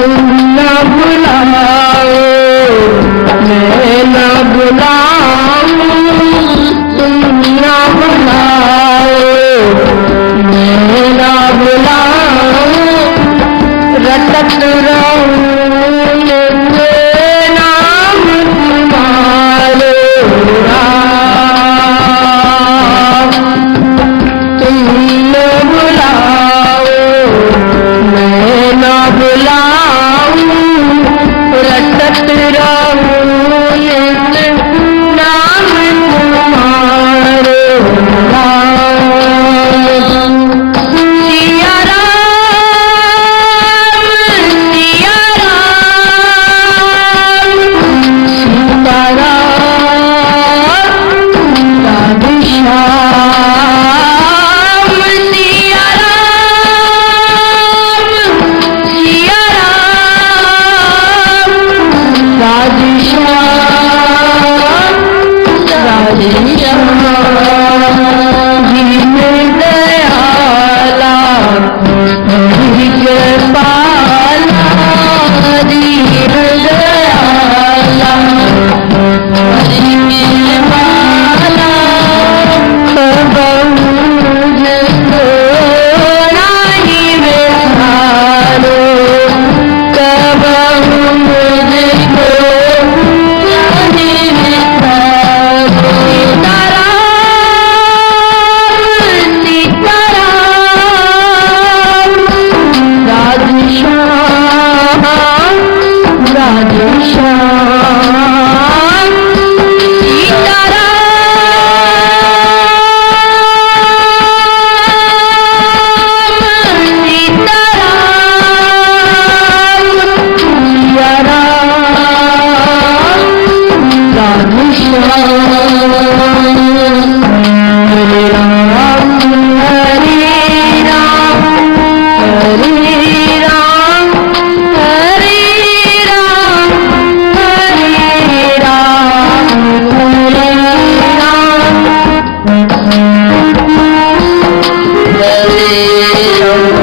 तुम न बुलाओ मैं न बुलाऊं, तुम न बुलाओ मैं न बुलाऊं, रटत रहूं नाम तुम्हारे राम। तुम न बुलाओ मैं न बुलाऊं, रटत रहूं नाम तुम्हारे राम। सिया राम सिया राम, सीता राम राधे श्याम। सिया राम सिया राम, राधे श्याम राधे श्याम। दीन दयाला हरि कृपाला, दीन दयाला हरि कृपाला, कबहू मुझको नाही बिसारो, कबहू मुझको नाही बिसारो। सीताराम सीताराम, राधे श्याम राधे श्याम। सीताराम सीताराम, सिया राम राधे श्याम। हरे राम हरे राम, हरे राम हरे राम, हरे राम हरे राम, हरे राम हरे राम, हरे राम हरे हरे राम, हरे राम हरे राम, हरे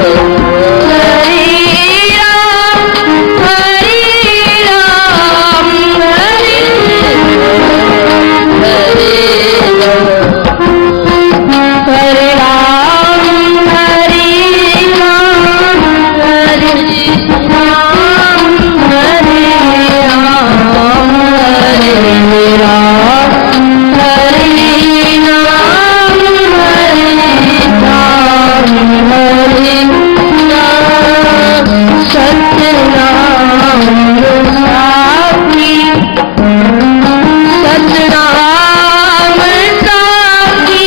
राम हरे राम, हरे राम हरे राम, हरे राम। सतनाम साखी सतनाम साखी, ओ सतनाम साखी,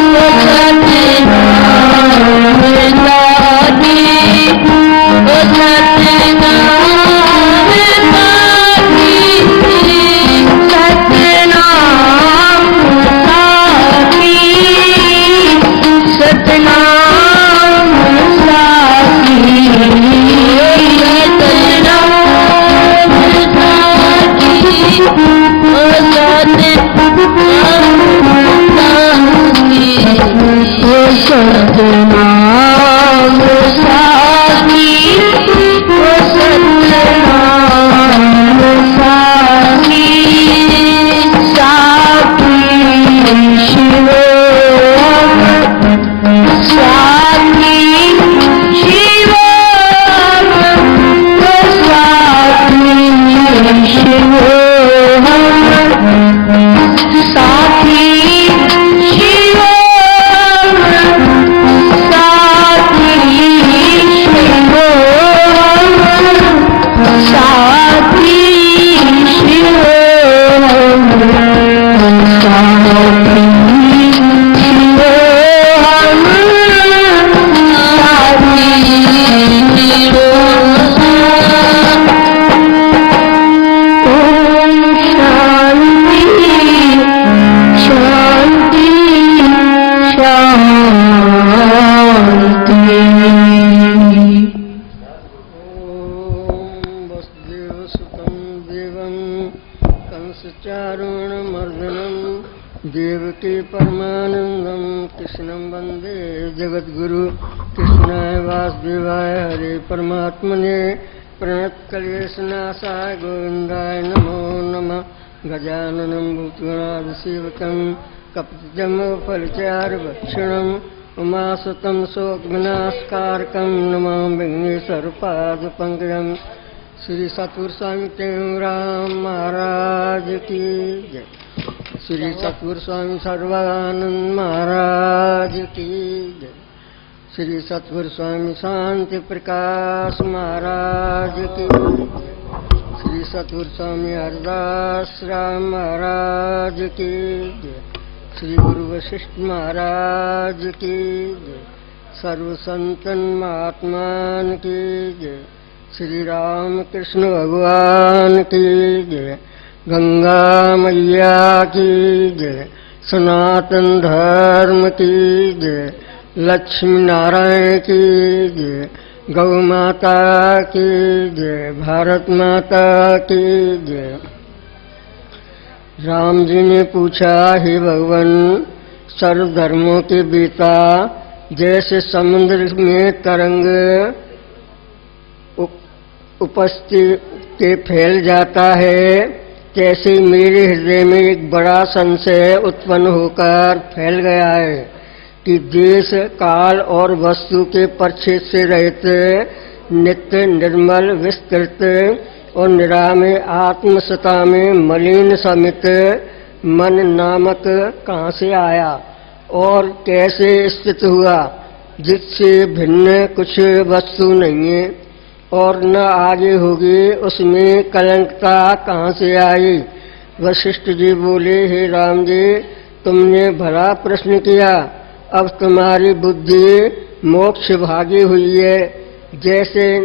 ओ सतनाम साखी, सतनाम साखी, सतनाम साखी, सतनाम साखी, ओ सतनाम साखी, ओ सतनाम साखी, साखी शिवोहम, साखी शिवोहम, ओ साखी शिवोहम, साखी शिवोहम, साखी शिवोहम, साखी शिवोहम, साखी शिवोहम, साखी शिवोहम। ओम शांति शांति शांति। वसुदेवसुतं देवं कंसचारुणमर्दनं देवकी परमानंदम कृष्णं वंदे जगद्गुरु। कृष्णाय वासुदेवाय हरे परमात्मने प्रणतक्लेशनाशाय गोविंदाय नमो नमः। गजाननं भूतगणाधिसेवकं कपितजम्बूफलचारुभक्षणम् उमासुतं शोकविनाशकारकं नमामि विघ्नेश्वरपादपङ्कजं। श्री सतगुरु स्वामी टेऊराम महाराज की जय। श्री सतगुरु स्वामी सर्वानंद महाराज की जय। श्री सतगुरु स्वामी शांति प्रकाश महाराज की जय। श्री सतगुरु स्वामी हरदास राम महाराज की जय। श्री गुरु वशिष्ठ महाराज की जय। सर्व संतन महात्मान की जय। श्री राम कृष्ण भगवान की जय। गंगा मैया की जय। सनातन धर्म की जय। लक्ष्मी नारायण की जय। गौ माता की जय। भारत माता की जय। राम जी ने पूछा, हे भगवान सर्व धर्मों के बेटा, जैसे समुद्र में तरंग उपस्थित के फैल जाता है, कैसे मेरे हृदय में एक बड़ा संशय उत्पन्न होकर फैल गया है कि देश काल और वस्तु के परिच्छेद से रहित नित्य निर्मल विस्तृत और निरामय आत्मसत्ता में मलिन समित मन नामक कहाँ से आया और कैसे स्थित हुआ, जिससे भिन्न कुछ वस्तु नहीं है और न आगे होगी, उसमें कलंकता कहाँ से आई। वशिष्ठ जी बोले, हे राम जी तुमने भला प्रश्न किया। अब तुम्हारी बुद्धि मोक्ष भागी हुई है। जैसे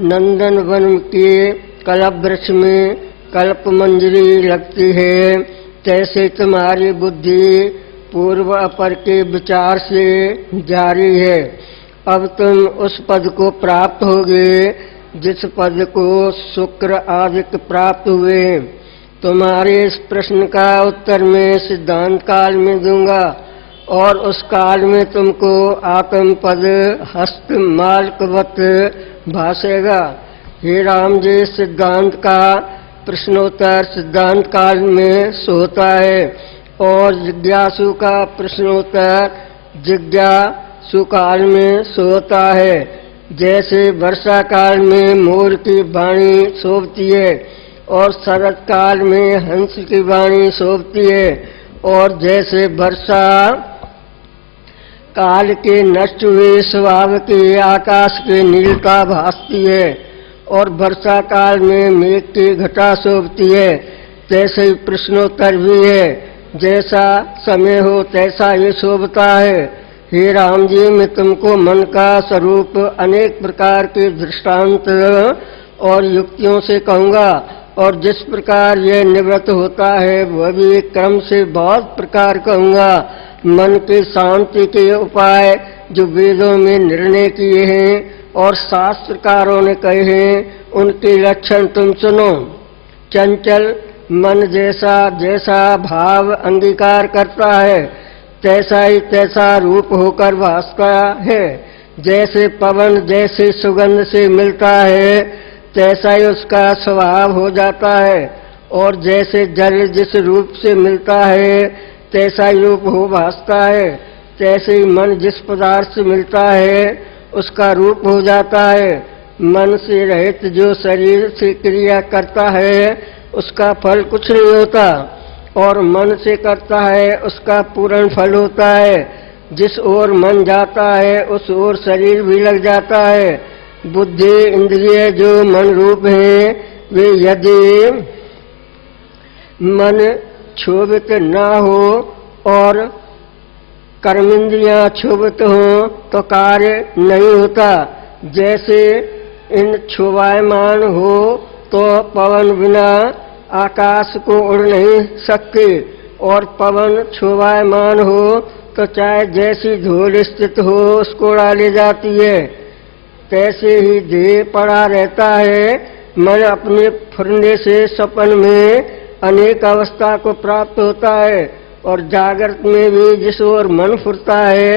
नंदन वन के कल्प वृक्ष में कल्प मंजरी लगती है, तैसे तुम्हारी बुद्धि पूर्व अपर के विचार से जारी है। अब तुम उस पद को प्राप्त होगे जिस पद को शुक्र आदि प्राप्त हुए। तुम्हारे इस प्रश्न का उत्तर मैं सिद्धांत काल में दूंगा और उस काल में तुमको आत्म पद हस्तमालकवत भासेगा। हे राम जी सिद्धांत का प्रश्नोत्तर सिद्धांत काल में होता है और जिज्ञासु का प्रश्नोत्तर जिज्ञासु काल में होता है। जैसे वर्षा काल में मोर की वाणी शोभती है और शरद काल में हंस की वाणी शोभती है, और जैसे वर्षा काल के नष्ट हुए स्वभाव के आकाश के नीलता भासती है और वर्षा काल में मेघ की घटा शोभती है, तैसे ही प्रश्नोत्तर भी है। जैसा समय हो तैसा ये शोभता है। हे राम जी मैं तुमको मन का स्वरूप अनेक प्रकार के दृष्टांत और युक्तियों से कहूँगा, और जिस प्रकार यह निवृत्त होता है वह भी एक क्रम से बहुत प्रकार कहूँगा। मन के शांति के उपाय जो वेदों में निर्णय किए हैं और शास्त्रकारों ने कहे हैं, उनके लक्षण तुम सुनो। चंचल मन जैसा जैसा भाव अंगीकार करता है, तैसा ही तैसा रूप होकर भासता है। जैसे पवन जैसे सुगंध से मिलता है, तैसा ही उसका स्वभाव हो जाता है, और जैसे जल जिस रूप से मिलता है तैसा ही रूप हो भासता है, तैसे ही मन जिस पदार्थ से मिलता है उसका रूप हो जाता है। मन से रहित जो शरीर से क्रिया करता है उसका फल कुछ नहीं होता, और मन से करता है उसका पूर्ण फल होता है। जिस ओर मन जाता है उस ओर शरीर भी लग जाता है। बुद्धि इंद्रिय जो मन रूप हैं, वे यदि मन क्षोभित न हो और कर्मेंद्रियां क्षोभित हों तो कार्य नहीं होता। जैसे इन क्षोभायमान हो तो पवन बिना आकाश को उड़ नहीं सकते, और पवन क्षोभायमान हो तो चाहे जैसी धूल स्थित हो उसको उड़ा ले जाती है। तैसे ही देह पड़ा रहता है। मन अपने फुरने से सपन में अनेक अवस्था को प्राप्त होता है, और जागृत में भी जिस ओर मन फुरता है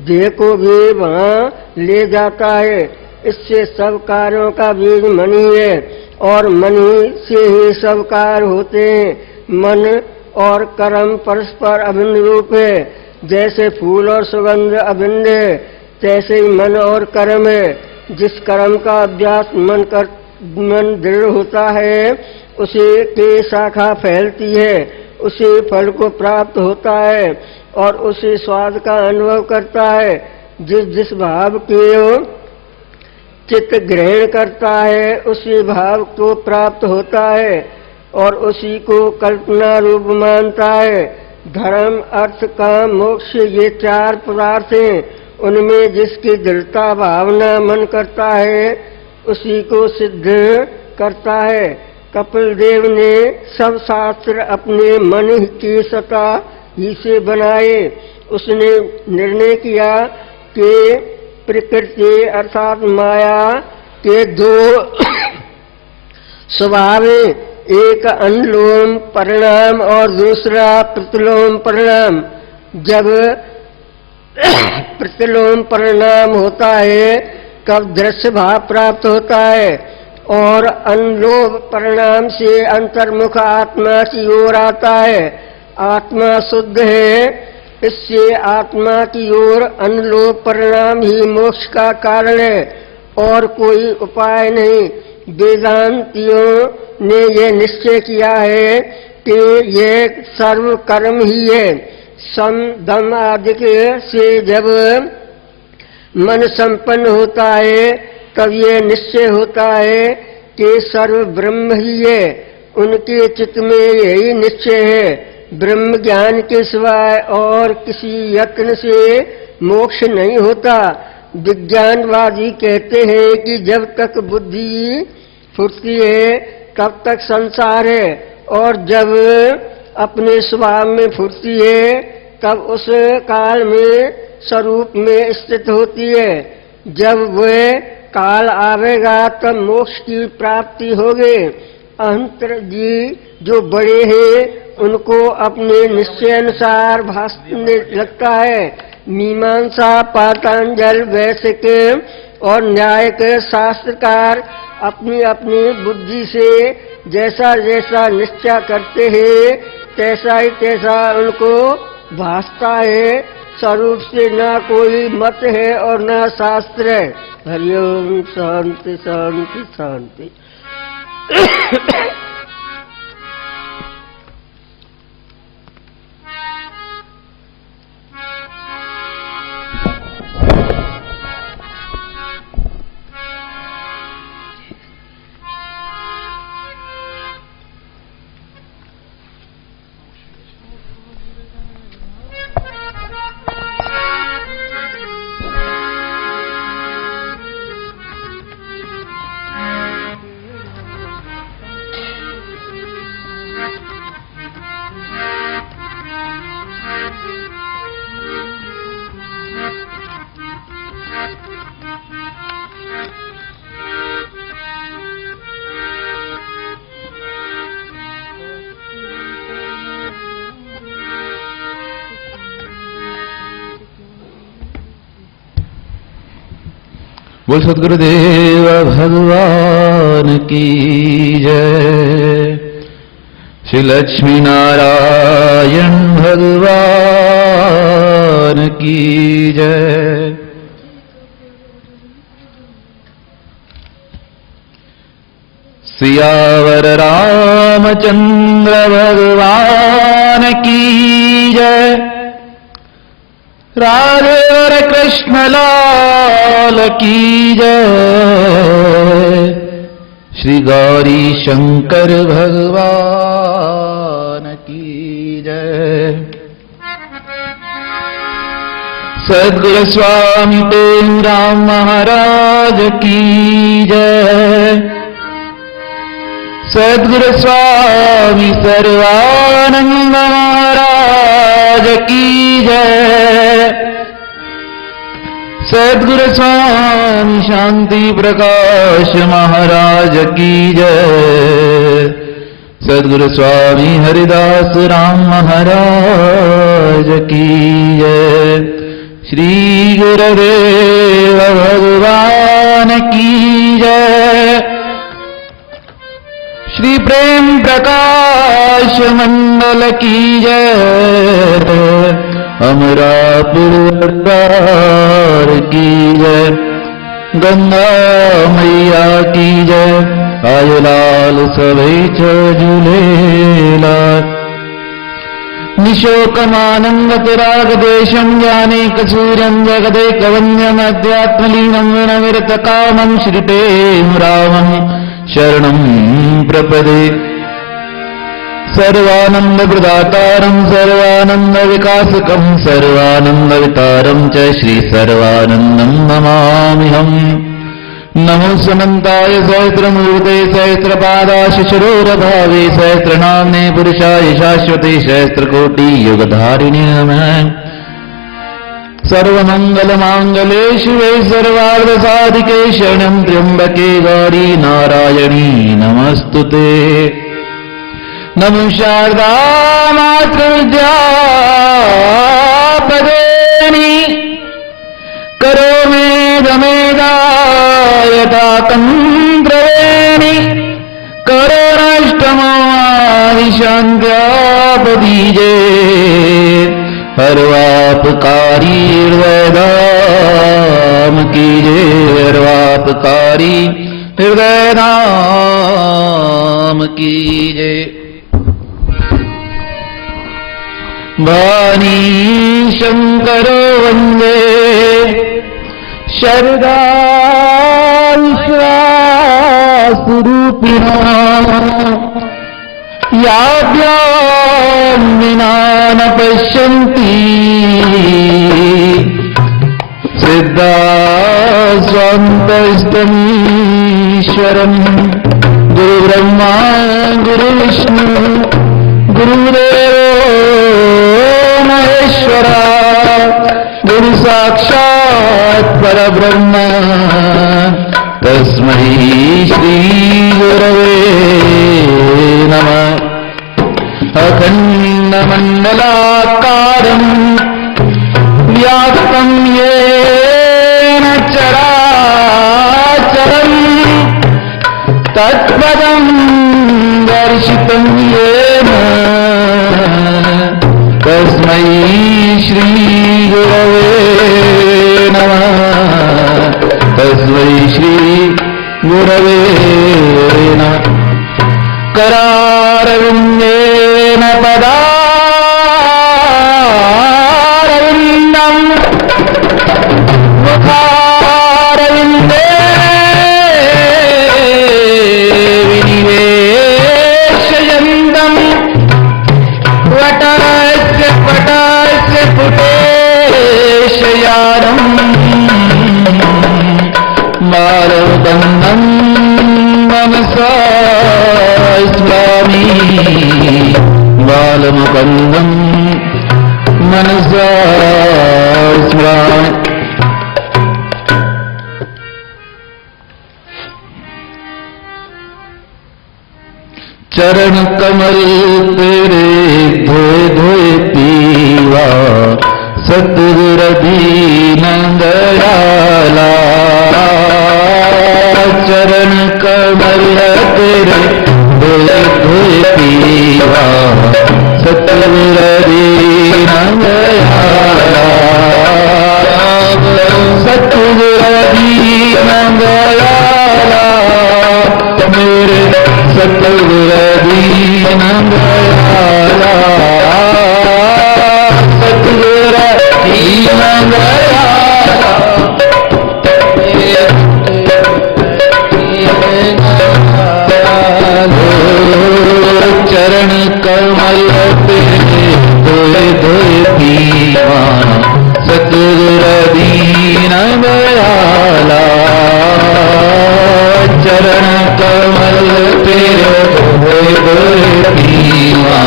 देह को भी वहाँ ले जाता है। इससे सब कार्यों का बीज मन ही है और मन ही से ही सब कार्य होते हैं। मन और कर्म परस्पर अभिन्न रूप है। जैसे फूल और सुगंध अभिन्न है तैसे ही मन और कर्म है। जिस कर्म का अभ्यास मन दृढ़ होता है उसी की शाखा फैलती है, उसी फल को प्राप्त होता है और उसी स्वाद का अनुभव करता है। जिस जिस भाव के चित्त ग्रहण करता है उसी भाव को प्राप्त होता है और उसी को कल्पना रूप मानता है। धर्म, अर्थ, काम, मोक्ष ये चार पदार्थ हैं। उनमें जिसकी दृढ़ता भावना मन करता है उसी को सिद्ध करता है। कपिल देव ने सब शास्त्र अपने मन की सत्ता ही से बनाए। उसने निर्णय किया कि प्रकृति अर्थात माया के दो स्वभाव, एक अनुलोम परिणाम और दूसरा प्रतिलोम परिणाम। जब प्रतिलोम परिणाम होता है तब दृश्य भाव प्राप्त होता है और अनुलोम परिणाम से अंतर्मुख आत्मा की ओर आता है। आत्मा शुद्ध है, इससे आत्मा की ओर अनुलोम परिणाम ही मोक्ष का कारण है और कोई उपाय नहीं। वेदांतियों ने यह निश्चय किया है कि यह सर्व कर्म ही है। सम, दम आदि से जब मन संपन्न होता है तब ये निश्चय होता है कि सर्व ब्रह्म ही है। उनके चित्त में यही निश्चय है। ब्रह्म ज्ञान के सिवाय और किसी यत्न से मोक्ष नहीं होता। विज्ञानवादी कहते हैं कि जब तक बुद्धि फुर्ती है तब तक संसार है और जब अपने स्वभाव में फुर्ती है तब उस काल में स्वरूप में स्थित होती है। जब वह काल आवेगा तब मोक्ष की प्राप्ति होगी। अहंतर जी जो बड़े हैं उनको अपने निश्चय अनुसार भासने लगता है। मीमांसा, पातंजल, वैशिक और न्याय के शास्त्रकार अपनी अपनी बुद्धि से जैसा जैसा निश्चय करते हैं तैसा ही तैसा उनको भासता है। स्वरूप से ना कोई मत है और ना शास्त्र है। हरिओम। शांति शांति शांति। बोल सद्गुरुदेव भगवान की जय। श्री लक्ष्मी नारायण भगवान की जय। सियावर रामचंद्र भगवान की जय। राधे और कृष्ण लाल की जय। श्री गौरी शंकर भगवान की जय। सद्गुरु स्वामी टेंगराम महाराज की जय। सद्गुरु स्वामी सर्वानंद महाराज की जय। सद्गुरु स्वामी शांति प्रकाश महाराज की जय। सद्गुरु स्वामी हरिदास राम महाराज की जय। श्री गुरुदेव भगवान की जय। श्री प्रेम प्रकाश मंडल की जय। अमरापुर दरबार की जय। गंगा मैया की जय। आयो लाल सभै झूलेलाल। निशोकमानंदतिराग देशं ज्ञानेक सूर्यं जगदेकवन्यमध्यात्मलीनं विनविरतकामं श्रीते रामं शरणं प्रपदे। सर्वानन्दप्रदातारं सर्वानन्दविकासकं सर्वानन्दवितारं च श्री सर्वानन्दं नमाम्यहम्। नमो समन्ताय सहस्रमूर्ते सहस्रपादाय शिशिरोरभावे सहस्रनाम्ने पुरुषाय शाश्वते सहस्रकोटियुगधारिणे नमः। सर्वमङ्गलमाङ्गले शिवे सर्वार्थसाधिके शरणं त्र्यम्बके गौरी नारायणी नमस्तुते। नमो शारदा मातृविद्यापदेनि करो मेधमेधायताकन्द्रवेणि करोनाष्टमादिशान्त्यापदीजे हर्वापकारी हृदयधाम कीजे हर्वापकारी हृदयधाम कीजे। वाणी शंकरो वंदे शरदा स्वरूपिणो याभ्यां विना न पश्यन्ति सिद्धा स्वान्तस्तमीश्वरम्। गुरुब्रह्मा गुरुविष्णु गुरुदेवो महेश्वरा गुरु साक्षात् परब्रह्म तस्मै श्री गुरवे नमः। अखण्डमण्डलाकारं व्याप्तं येन चराचरं तत्पदं दर्शितं येन तस्मै श्री गुरवे नमः। तस्मै श्री गुरवे नमः। करारविन्देन पदारविन्दं मुखारविन्दे विनिवेशयन्तं वटस्य पटस्य पुटेशयानम् मालवबन्धं मनसा स्मरामि बालमुकुन्दं मनसा स्मरामि। चरण कमल तेरे धोए धोए पीवा सतगुर दीन दयाला। चरण कमल तेरे धोए धोए पीवा सतगुर दीन दयाला। सतगुर दीन दयाला मेरे सतगुर दीन दयाला। सतगुर दीन दयाला चरण कमल तेरे धोए धोए पीवा सतगुर दीन दयाला। चरण कमल तेरे धोए धोए पीवा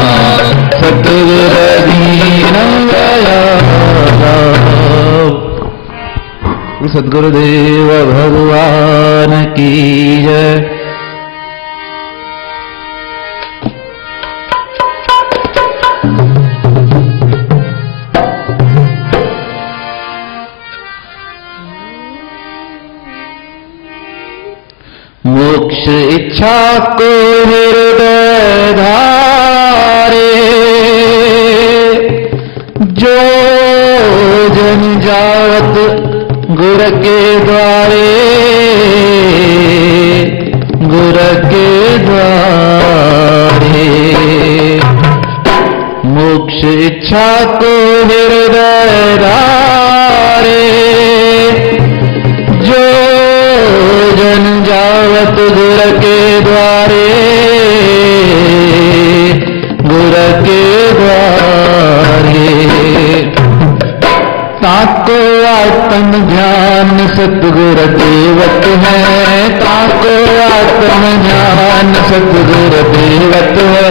सतगुर दीन दयाला। सद्गुरुदेव भगवान की जय। मोक्ष इच्छा को हृदय धारे, जो जन जावत गुर के द्वारे, गुर के द्वारे। मोक्ष इच्छा को हृदय धारे, जो जन जावत गुर के द्वारे, गुर के द्वारे। ताको आत्म ध्यान सतगुर देवत है, ताको आत्म ध्यान सतगुर देवत है।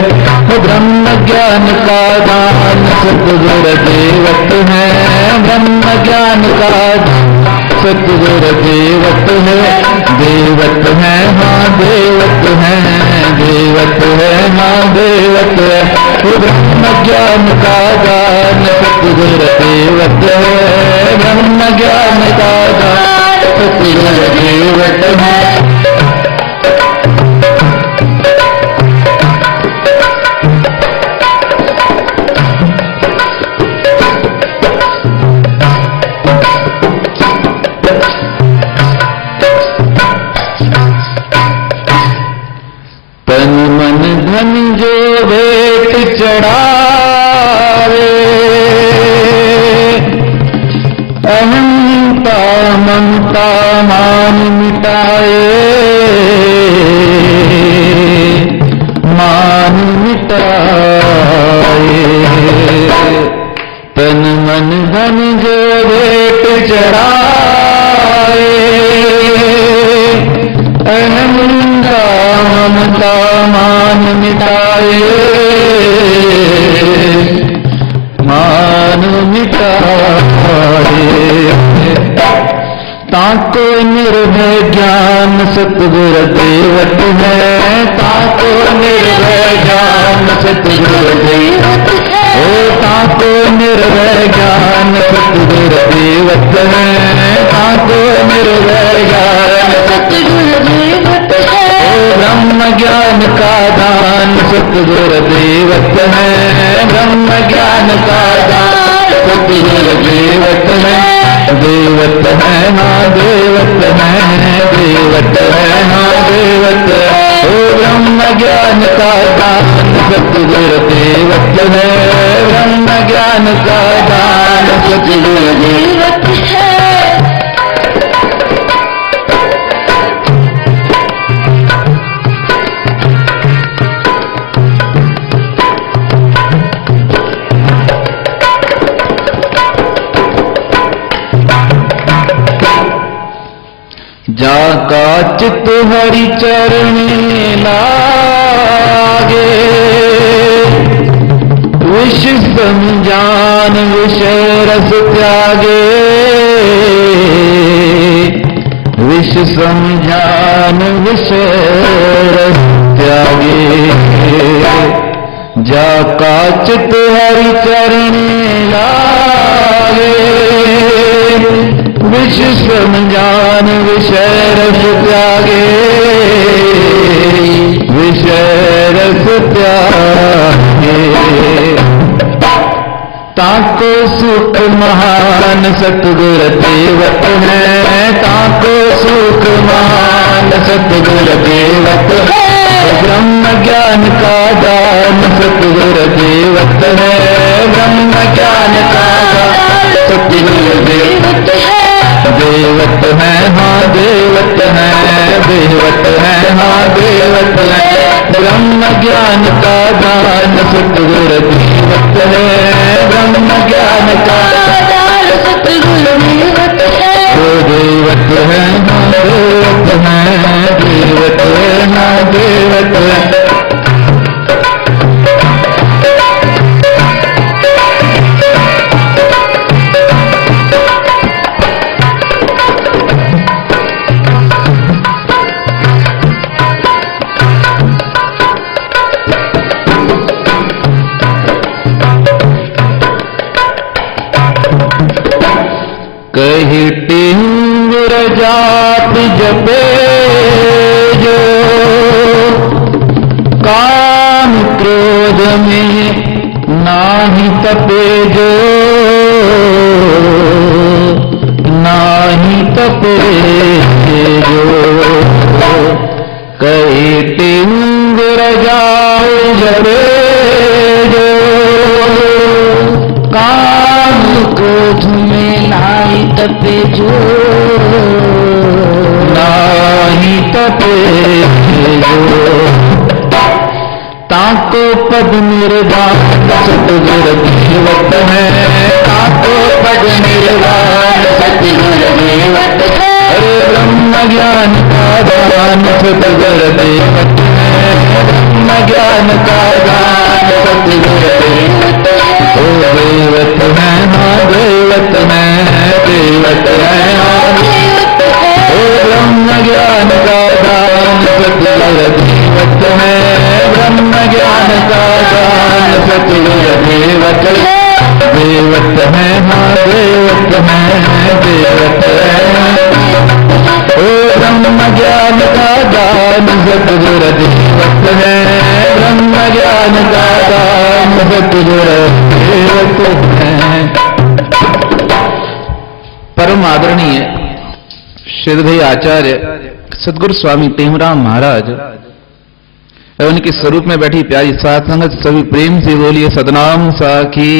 ब्रह्म ज्ञान का दान सतगुर देवत है, ब्रह्म ज्ञान का सतगुर देवत है। देवत है हाँ देवत है, देवत है हाँ देवत है। ब्रह्म ज्ञान का दान सतगुर देवत है, ब्रह्म ज्ञान का दान सतगुर देवत है। तन मन धन जो भेंट चढ़ावे, अहंता ममता मान मिटाए, मान मिटाए। तन मन धन जो भेंट चढ़ाए, अहंता ममता मान मिटाए, मान मिटाए। ताको निर्भय ज्ञान सतगुर देवत है, ताको निर्भय ज्ञान सतगुर देवत है। ओ ताको निर्भय ज्ञान सतगुर देवत है, ताको निर्भय ज्ञान सतगुर देवत है। ब्रह्म ज्ञान का दान सतगुर देवत है, ब्रह्म ज्ञान का दान सतगुर देवत है। देवत है हाँ देवत है, देवत है हाँ देवत है। ओ ब्रह्म ज्ञान का दान सतगुर देवत है, ब्रह्म ज्ञान का दान सतगुर देवत है। जाका चित हरि चरणे लागे, विष समझान विषय रस त्यागे, विष समझान विषय रस त्यागे। जाका चित हरि चरणे लागे, विष समझान विषय रस त्यागे, विषय रस त्यागे। ताको सुख महान सतगुर देवत है, ताको सुख महान सतगुर देवत है। ब्रह्म ज्ञान का दान सतगुर देवत है, ब्रह्म ज्ञान का दान सतगुर देवत है। देवत है हाँ देवत है, देवत है हाँ देवत है। ब्रह्म ज्ञान का दान सतगुर देवत है, ब्रह्म ज्ञान का दान सतगुर देवत है। देवत है हाँ देवत है, देवत है हाँ देवत है। कही टिंगुर जात जपे जो, क्रोध में नाही तपे जो, नाही तपे जो, कहे टिंगर जाओ जरे जो, काम क्रोध में नाही तपे जो, नाही तपे जो, ताको पद निर्वाण सतगुर देवत है, ताको पद निर्वाण सतगुर देवत है, अरे ब्रह्म ज्ञान का दान सतगुर देवत है, ब्रह्म ज्ञान का दान सतगुर देवत है, ओ देवत है हाँ देवत है, देवत है हाँ देवत है, ओ ब्रह्म ज्ञान का दान सतगुर देवत है, ब्रह्म ज्ञान का दान सतगुर देवत है, देवत है हाँ देवत है, देवत है, ओ ब्रह्म ज्ञान का दान सतगुर देवत है, ब्रह्म ज्ञान का दान सतगुर देवत है। परम आदरणीय श्रीधर आचार्य सद्गुरु स्वामी टेमराम महाराज और उनके स्वरूप में बैठी प्यारी साथ संगत सभी प्रेम से बोलिए सतनाम साखी।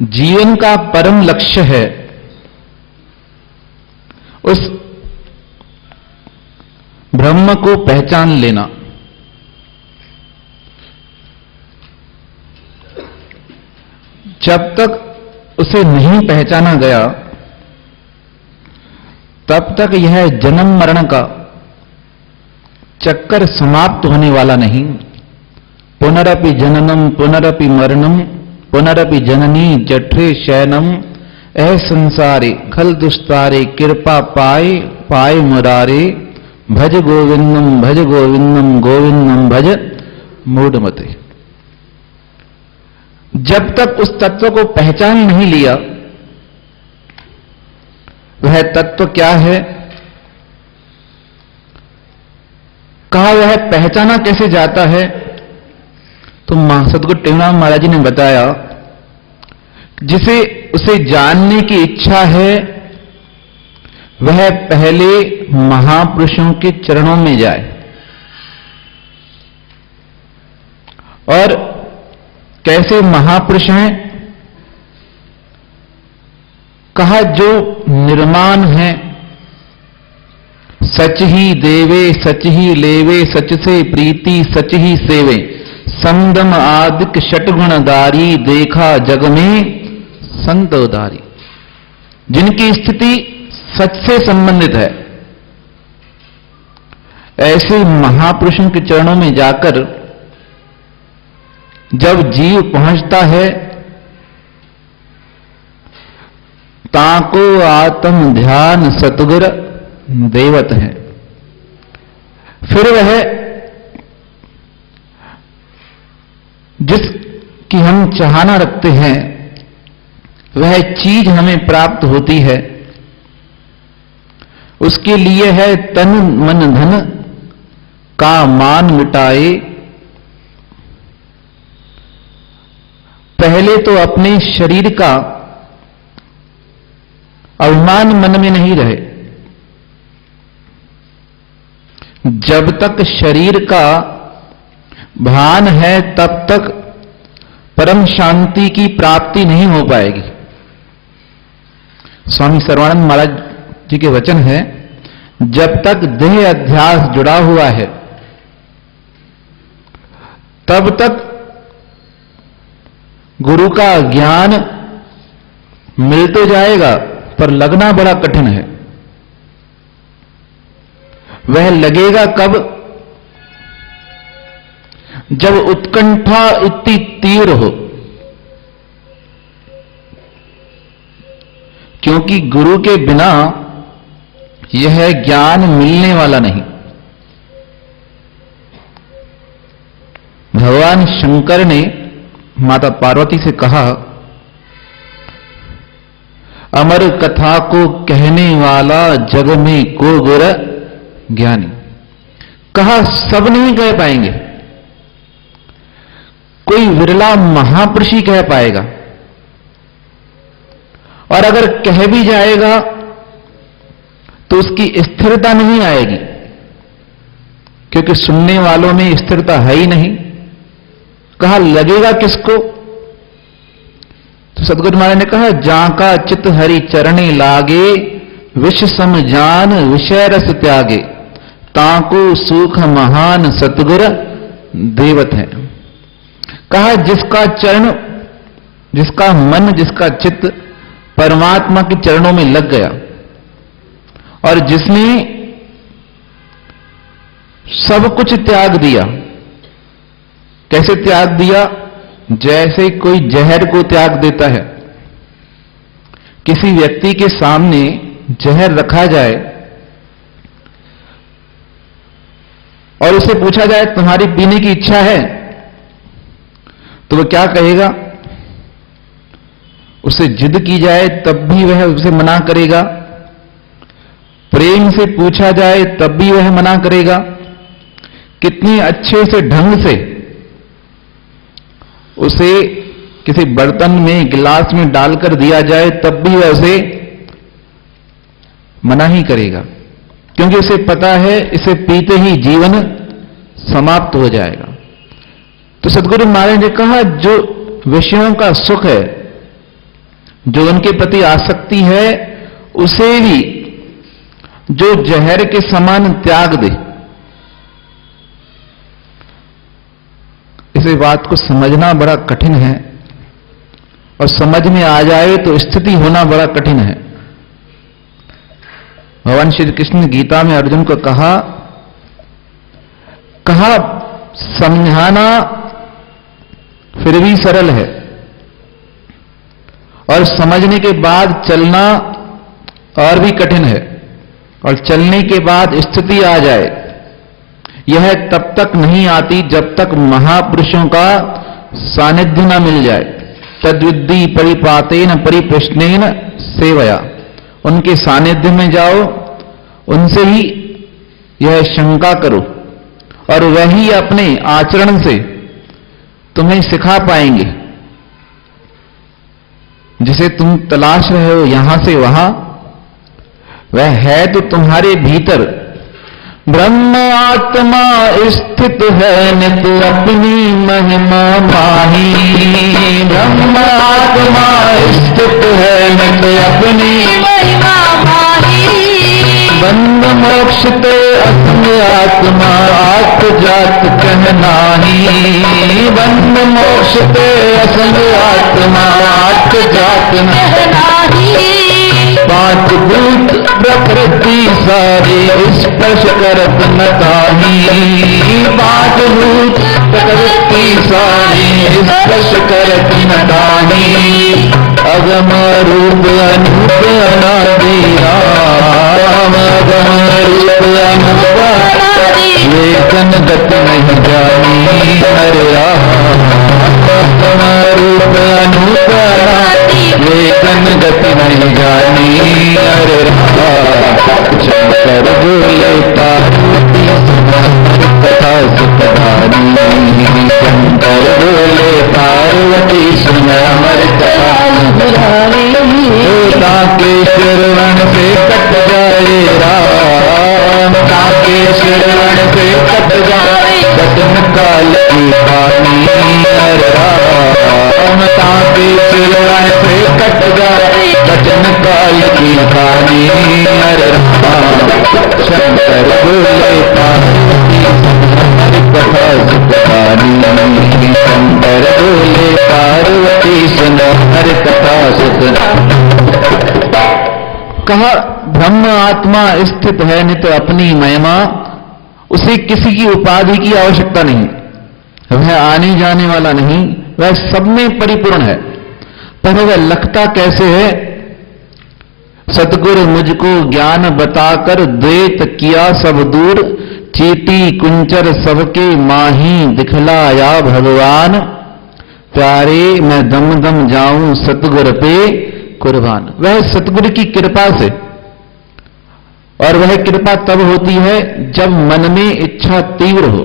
जीवन का परम लक्ष्य है उस ब्रह्म को पहचान लेना। जब तक उसे नहीं पहचाना गया तब तक यह जन्म मरण का चक्कर समाप्त होने वाला नहीं। पुनरपि जननम पुनरपि मरणम पुनरपि जननी जठरे शयनम ऐ संसारे खल दुस्तारे कृपा पाए पाए मुरारे भज गोविंदम गोविंदम भज मूढ़मते। जब तक उस तत्व को पहचान नहीं लिया, वह तत्व क्या है, कहा वह पहचाना कैसे जाता है, तो सद्गुरु टेमराम महाराज जी ने बताया जिसे उसे जानने की इच्छा है वह पहले महापुरुषों के चरणों में जाए और कैसे महापुरुष हैं, कहा जो निर्माण है, सच ही देवे सच ही लेवे सच से प्रीति सच ही सेवे संदम आदिक षटगुणदारी देखा जग में संत उदारी। जिनकी स्थिति सच से संबंधित है ऐसे महापुरुषों के चरणों में जाकर जब जीव पहुंचता है ताको आत्म ध्यान सतगुर देवत है। फिर वह जिसकी हम चाहना रखते हैं वह चीज हमें प्राप्त होती है। उसके लिए है तन मन धन का मान मिटाए। पहले तो अपने शरीर का अभिमान मन में नहीं रहे। जब तक शरीर का भान है तब तक परम शांति की प्राप्ति नहीं हो पाएगी। स्वामी सर्वानंद महाराज जी के वचन है, जब तक देह अध्यास जुड़ा हुआ है तब तक गुरु का ज्ञान मिल तो जाएगा पर लगना बड़ा कठिन है। वह लगेगा कब, जब उत्कंठा इतनी तीव्र हो। क्योंकि गुरु के बिना यह ज्ञान मिलने वाला नहीं। भगवान शंकर ने माता पार्वती से कहा, अमर कथा को कहने वाला जग में को गुर ज्ञानी। कहा सब नहीं कह पाएंगे, कोई विरला महापुरुष ही कह पाएगा, और अगर कह भी जाएगा तो उसकी स्थिरता नहीं आएगी, क्योंकि सुनने वालों में स्थिरता है ही नहीं। कहा लगेगा किसको? तो सतगुरु महाराज ने कहा, जाका चित हरि चरणे लागे, विष सम जान विषय रस त्यागे, ताको सुख महान सतगुर देवत है। कहा जिसका चरण, जिसका मन, जिसका चित्त परमात्मा के चरणों में लग गया, और जिसने सब कुछ त्याग दिया। कैसे त्याग दिया? जैसे कोई जहर को त्याग देता है। किसी व्यक्ति के सामने जहर रखा जाए और उसे पूछा जाए तुम्हारी पीने की इच्छा है, तो वह क्या कहेगा? उसे जिद की जाए तब भी वह उसे मना करेगा, प्रेम से पूछा जाए तब भी वह मना करेगा, कितनी अच्छे से ढंग से उसे किसी बर्तन में, गिलास में डालकर दिया जाए तब भी वह उसे मना ही करेगा, क्योंकि उसे पता है इसे पीते ही जीवन समाप्त हो जाएगा। तो सतगुरु महाराज ने कहा, जो विषयों का सुख है, जो उनके प्रति आसक्ति है, उसे भी जो जहर के समान त्याग दे। इस बात को समझना बड़ा कठिन है, और समझ में आ जाए तो स्थिति होना बड़ा कठिन है। भगवान श्री कृष्ण ने गीता में अर्जुन को कहा समझाना फिर भी सरल है, और समझने के बाद चलना और भी कठिन है, और चलने के बाद स्थिति आ जाए, यह तब तक नहीं आती जब तक महापुरुषों का सानिध्य न मिल जाए। तद्विद्धि परिपातेन परिप्रश्नेन सेवया, उनके सानिध्य में जाओ, उनसे ही यह शंका करो, और वही अपने आचरण से तुम्हें सिखा पाएंगे। जिसे तुम तलाश रहे हो यहां से वहां, वह है तो तुम्हारे भीतर। ब्रह्म आत्मा स्थित है नित अपनी महिमा माही, ब्रह्म आत्मा स्थित है नित अपनी महिमा माही, बंध मोक्ष ते असंग आत्मा आत्म जात कहनाही, बंध मोक्ष ते असंग आत्मा आत्म जात कहनाही। पांच भूत प्रकृति सारी स्पर्श करत न ताही, पांच भूत प्रकृति सारी स्पर्श करत न ताही, अगम रूप अनूप अनादि राम, अगम रूप अनूप लेखन गति नहीं जानी हरे राम, अगम रूप अनूप लेखन गति नहीं जानी हरे राम। शंकर बोले पार्वती कथा सुखदानी, शंकर बोले पार्वती सुन अमर कथा सुखदानी, ताके श्रवण से कट जाए राम, ताके श्रवण से कट जाए कठिन काल की कहानी हरे राम, ताके श्रवण से कट जाए कठिन काल की कहानी हरे राम। शंकर बोले पार्वती कथा सुखदानी, शंकर बोले पार्वती सुन हर कथा सुखदानी। कहा ब्रह्म आत्मा स्थित है नित अपनी महिमा, उसे किसी की उपाधि की आवश्यकता नहीं, वह आने जाने वाला नहीं, वह सब में परिपूर्ण है। पर वह लगता कैसे है? सतगुरु मुझको ज्ञान बताकर द्वैत किया सब दूर, चीटी कुंचर सबके माही दिखलाया भगवान, प्यारे मैं दम दम जाऊं सतगुरु पे कुर्बान। वह सतगुरु की कृपा से और वह कृपा तब होती है जब मन में इच्छा तीव्र हो।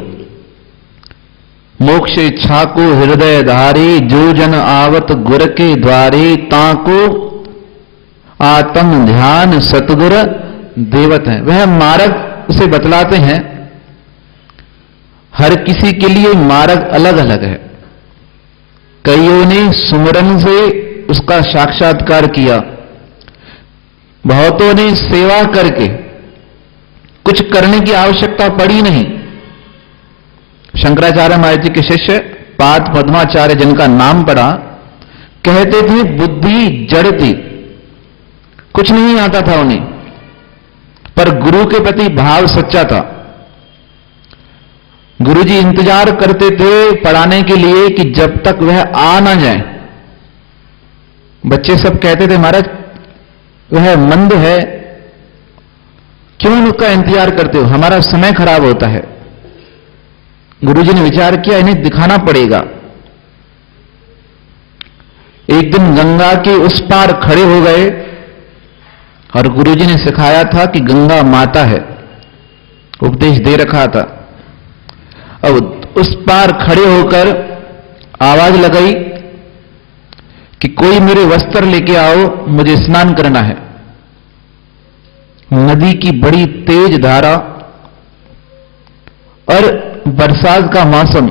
मोक्ष इच्छा को हृदय धारे, जो जन आवत गुर के द्वारे, ताको आत्म ध्यान सतगुर देवत है। वह मार्ग उसे बतलाते हैं। हर किसी के लिए मार्ग अलग अलग है। कईयों ने सुमरन से उसका साक्षात्कार किया, बहुतों ने सेवा करके, कुछ करने की आवश्यकता पड़ी नहीं। शंकराचार्य महाराज जी के शिष्य पाद पद्माचार्य, जिनका नाम पड़ा, कहते थे बुद्धि जड़ थी, कुछ नहीं आता था उन्हें, पर गुरु के प्रति भाव सच्चा था। गुरुजी इंतजार करते थे पढ़ाने के लिए कि जब तक वह आ ना जाए। बच्चे सब कहते थे महाराज वह मंद है, क्यों उसका इंतजार करते हो, हमारा समय खराब होता है। गुरुजी ने विचार किया इन्हें दिखाना पड़ेगा। एक दिन गंगा के उस पार खड़े हो गए और गुरुजी ने सिखाया था कि गंगा माता है, उपदेश दे रखा था। अब उस पार खड़े होकर आवाज लगाई कि कोई मेरे वस्त्र लेके आओ, मुझे स्नान करना है। नदी की बड़ी तेज धारा और बरसात का मौसम,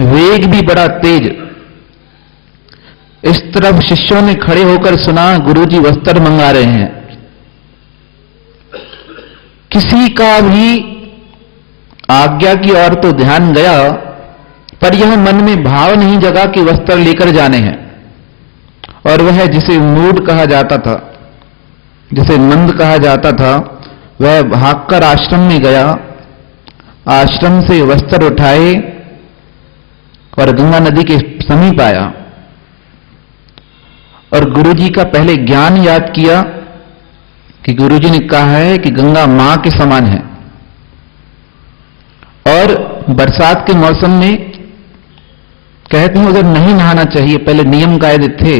वेग भी बड़ा तेज। इस तरफ शिष्यों ने खड़े होकर सुना गुरुजी वस्त्र मंगा रहे हैं। किसी का भी आज्ञा की ओर तो ध्यान गया, पर यह मन में भाव नहीं जगा कि वस्त्र लेकर जाने हैं। और वह जिसे मूढ़ कहा जाता था, जिसे मंद कहा जाता था, वह भागकर आश्रम में गया, आश्रम से वस्त्र उठाए और गंगा नदी के समीप आया और गुरुजी का पहले ज्ञान याद किया कि गुरुजी ने कहा है कि गंगा मां के समान है। और बरसात के मौसम में कहते हैं उधर नहीं नहाना चाहिए, पहले नियम कायदे थे।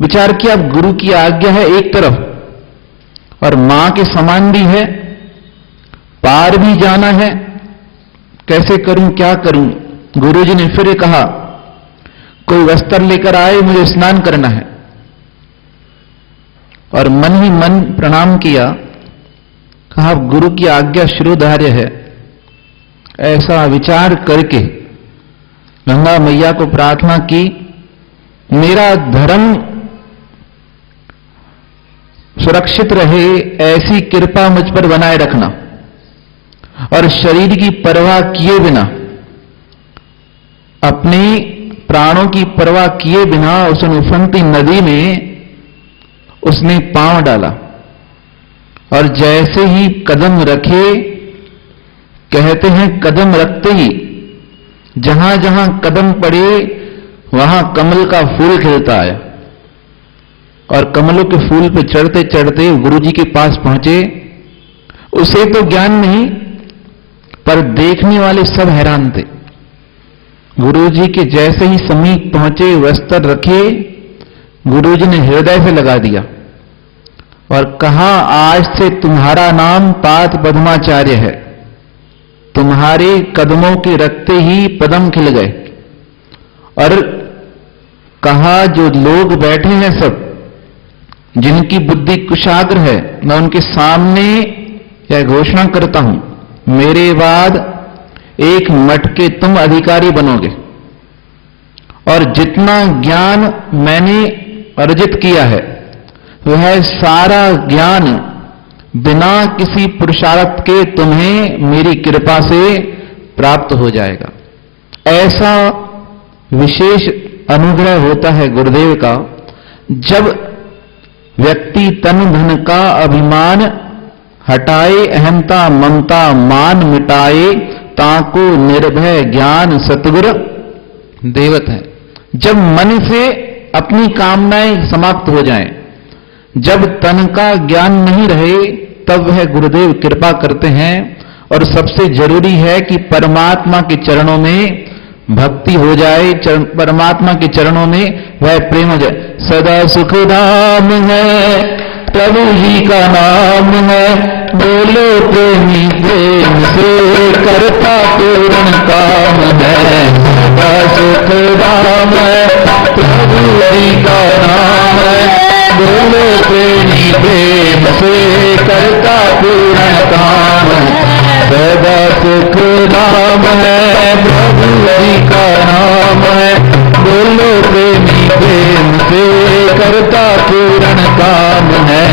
विचार किया अब गुरु की आज्ञा है एक तरफ और मां के समान भी है, पार भी जाना है, कैसे करूं क्या करूं। गुरुजी ने फिर कहा कोई वस्त्र लेकर आए, मुझे स्नान करना है। और मन ही मन प्रणाम किया, कहा गुरु की आज्ञा शिरोधार्य है। ऐसा विचार करके गंगा मैया को प्रार्थना की, मेरा धर्म सुरक्षित रहे ऐसी कृपा मुझ पर बनाए रखना, और शरीर की परवाह किए बिना, अपने प्राणों की परवाह किए बिना उस उफनती नदी में उसने पांव डाला और जैसे ही कदम रखे, कहते हैं कदम रखते ही जहां जहां कदम पड़े वहां कमल का फूल खिलता है। और कमलों के फूल पे चढ़ते चढ़ते गुरुजी के पास पहुंचे। उसे तो ज्ञान नहीं, पर देखने वाले सब हैरान थे। गुरुजी के जैसे ही समीप पहुंचे, वस्त्र रखे, गुरुजी ने हृदय से लगा दिया और कहा आज से तुम्हारा नाम पाद पद्माचार्य है। तुम्हारे कदमों के रखते ही पदम खिल गए। और कहा जो लोग बैठे हैं सब, जिनकी बुद्धि कुशाग्र है, मैं उनके सामने यह घोषणा करता हूं, मेरे बाद एक मठ के तुम अधिकारी बनोगे। और जितना ज्ञान मैंने अर्जित किया है वह सारा ज्ञान बिना किसी पुरुषार्थ के तुम्हें मेरी कृपा से प्राप्त हो जाएगा। ऐसा विशेष अनुग्रह होता है गुरुदेव का, जब व्यक्ति तन धन का अभिमान हटाए, अहंता ममता मान मिटाए, ताको निर्भय ज्ञान सतगुरु देवत है। जब मन से अपनी कामनाएं समाप्त हो जाएं, जब तन का ज्ञान नहीं रहे, तब वह गुरुदेव कृपा करते हैं। और सबसे जरूरी है कि परमात्मा के चरणों में भक्ति हो जाए परमात्मा के चरणों में, वह प्रेम हो जाए। सदा सुख धाम है प्रभु जी का नाम है, बोलो प्रेमी प्रेम से करता पूर्ण काम है। सदा सुख धाम है प्रभु जी का नाम है, बोलो प्रेमी प्रेम से करता पूर्ण काम है। सदा सुख धाम है प्रभु जी का नाम है, बोलो प्रेमी प्रेम से करता पूर्ण काम है।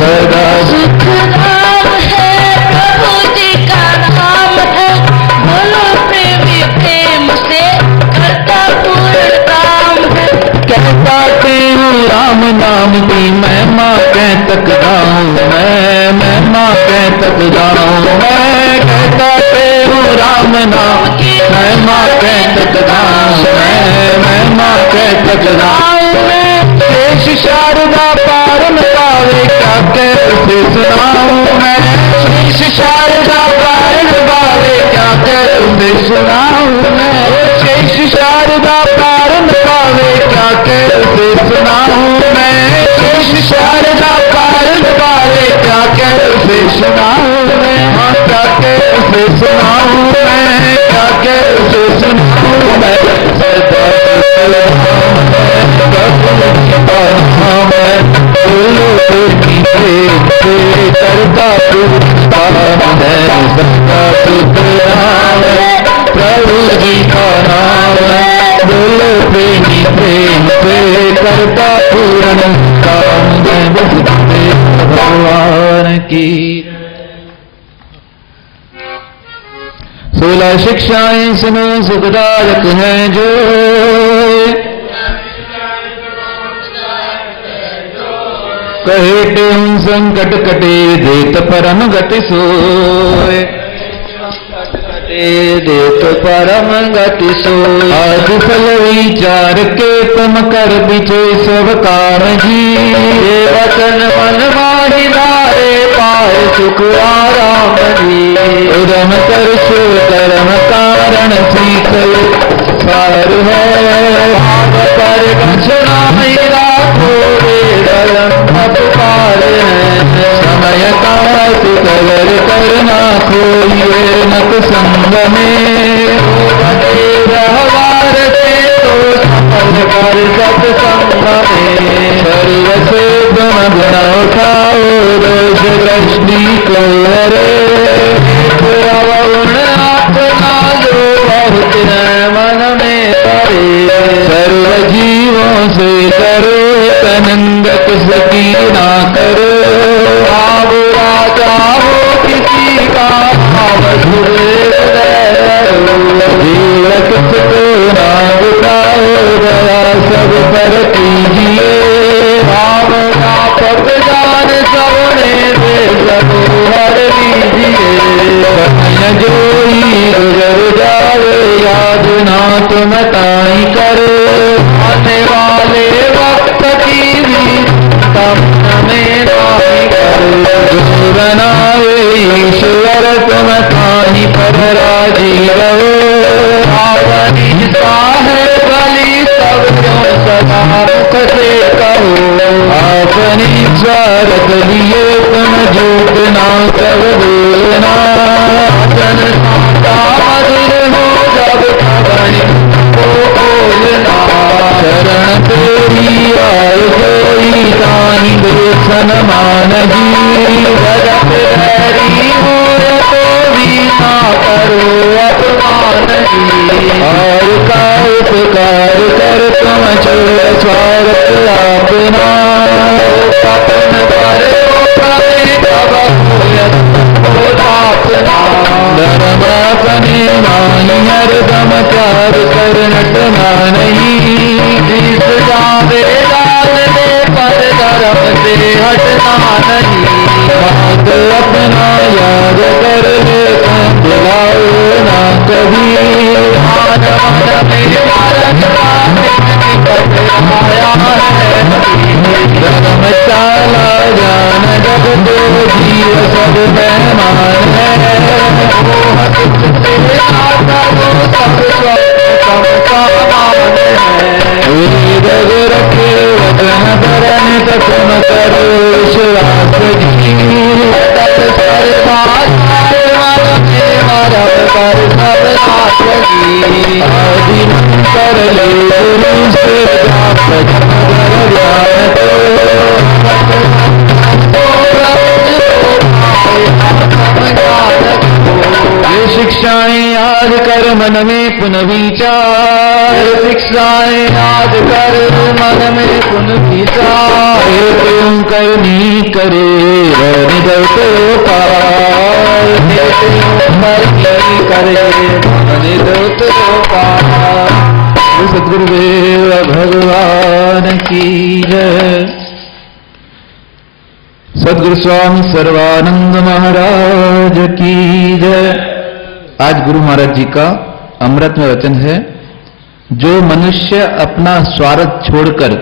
सदा सुख धाम है प्रभु जी का नाम है, बोलो प्रेमी प्रेम से करता पूर्ण काम है। कहता हूँ राम नाम की महिमा कह तक गाऊं मैं, महिमा कह तक गाऊं मैं। कहता हूँ राम नाम की महिमा कह तक गाऊं मैं, महिमा कह तक गाऊं मैं। शेष शारदा पारन पावे क्या कैसे सुनाऊं मैं, शेष शारदा पारन पावे क्या कैसे सुनाऊं मैं। शेष शारदा पारन पावे क्या कैसे सुनाऊं मैं, शेष शारदा पारन पावे क्या कैसे सुनाऊं मैं। क्या कैसे सुनाऊं मैं, क्या कैसे सुनाऊं मैं। सदा बोलो प्रेमी प्रेम से करता पूर्ण काम है। सदा सुख नाम है प्रभु जी का नाम है, बोलो प्रेमी प्रेम से करता पूर्ण काम है। भगवान की 16 शिक्षाएं सुनो सुखदायक हैं जो, कहे तुम संकट कटे देत परम गति सोए, देत परम गति सोए। आज फल विचार के तुम कर बिचे सब काम जी, ये वचन मन माहि लाए पाए सुख आराम जी। उदम कर सो कर्म कारण सीख सार है, भाव पर घसना राखो अपकार है। समय का सुकर करना कोई नक संग में, व्यवहार से तो सफल कर सत्संग में। सर्व से गुण गुण उठाओ दोष दृष्टि को हरे, अवगुण अपना जो बहुत है मन में करे। सर्व जीवों से करो नंद किसकी ना करो, आप राजा हो किसी का भाव जीव किसको ना उठाओ, दया सब पर कीजिए। भावना पग जान सबने दे सबो हर लीजिए। जोई गुजर जावे याद ना तुम ताई करो, आने वाले वक्त की भी तम में नहीं करो। जो बनाए ईश्वर तुम ताई पर राजी रहो, आवनी साहे बलि सब क्यों सदा मुख से कहो। अपनी स्वार्थ लिए तुम झूठ ना कब बोलना, जन साता मधुर हो जब खबरी को बोलना। शरण तेरी आय कोई ताई देसन मान जी, जगत हरी हो तो भी ना करो अपमान जी। और का उपकार कर तुम छोड़ स्वार्थ अपना, पतन पर धर्म अपने मानी हरदम प्यार कर नटना नहीं। जिस जावे डाल दे पर धर्म से हटना नहीं। बात अपना याद कर ले बुलाओ ना कभी, मान मन में मारना आया है। धर्मशाला जान जब दो जीव सब मेहमान है, वो हक से आता वो सब तम सामान है। वेद गुर के वचन पर नित तुम करो विश्वास जी। तत् सर्वाचार मन में मरम कर सब नाथ जी। आदि कर ले गुरु से जाप जन ज्ञान ये शिक्षाएं याद कर मन में पुन विचार। शिक्षाएं याद कर मन में पुन विचार। तुम करनी करे निदर तो पार। करनी करे निदर तो पार। सद्गुरुदेव भगवान की जय। सद्गुरु स्वामी सर्वानंद महाराज की जय। आज गुरु महाराज जी का अमृत में वचन है, जो मनुष्य अपना स्वार्थ छोड़कर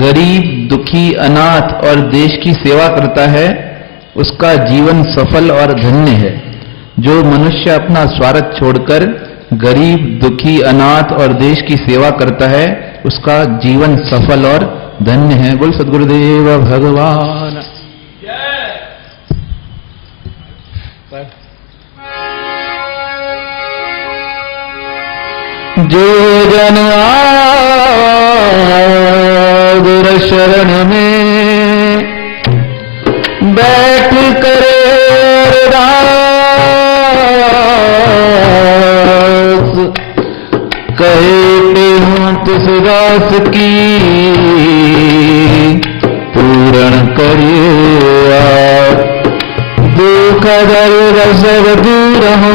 गरीब, दुखी, अनाथ और देश की सेवा करता है उसका जीवन सफल और धन्य है। जो मनुष्य अपना स्वार्थ छोड़कर गरीब, दुखी, अनाथ और देश की सेवा करता है उसका जीवन सफल और धन्य है। बोल सद्गुरुदेव भगवान। जो जन गुरु शरण में बैठ करे अरदास, कहते हूँ तिस दास की पूर्ण करिए। दुख दर्द सब दूर हो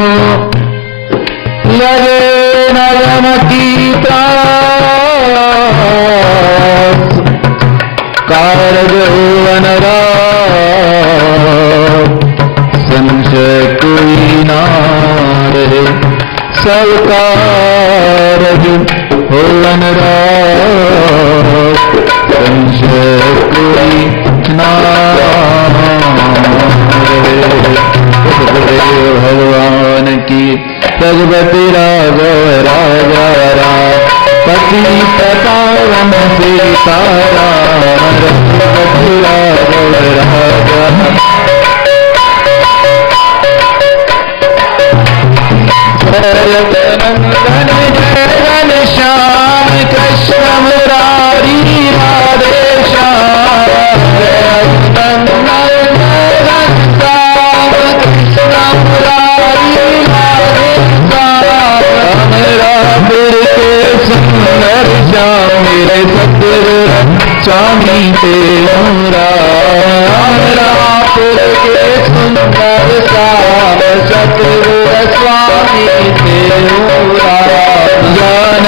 लगे नरम की त्रास। कारज अनुराग संशय कोई ना रहे। सब कारज हो अनुराग संशय कोई ना रहे। भगवान की रघुपति राघव राजा राम। पति पावन सीताराम। रघुपति राघव राजा नंदन जय श्याम कृष्ण मुरारी राधे श्याम। नंदन श्याम कृष्ण मुरारी राधे श्याम। मेरा फिर के सुंदर श्याम मेरे सतगुरु स्वामी ते मोरा। मेरा फिर के सुंदर श्याम सतगुरु स्वामी ते मोरा। ज्ञान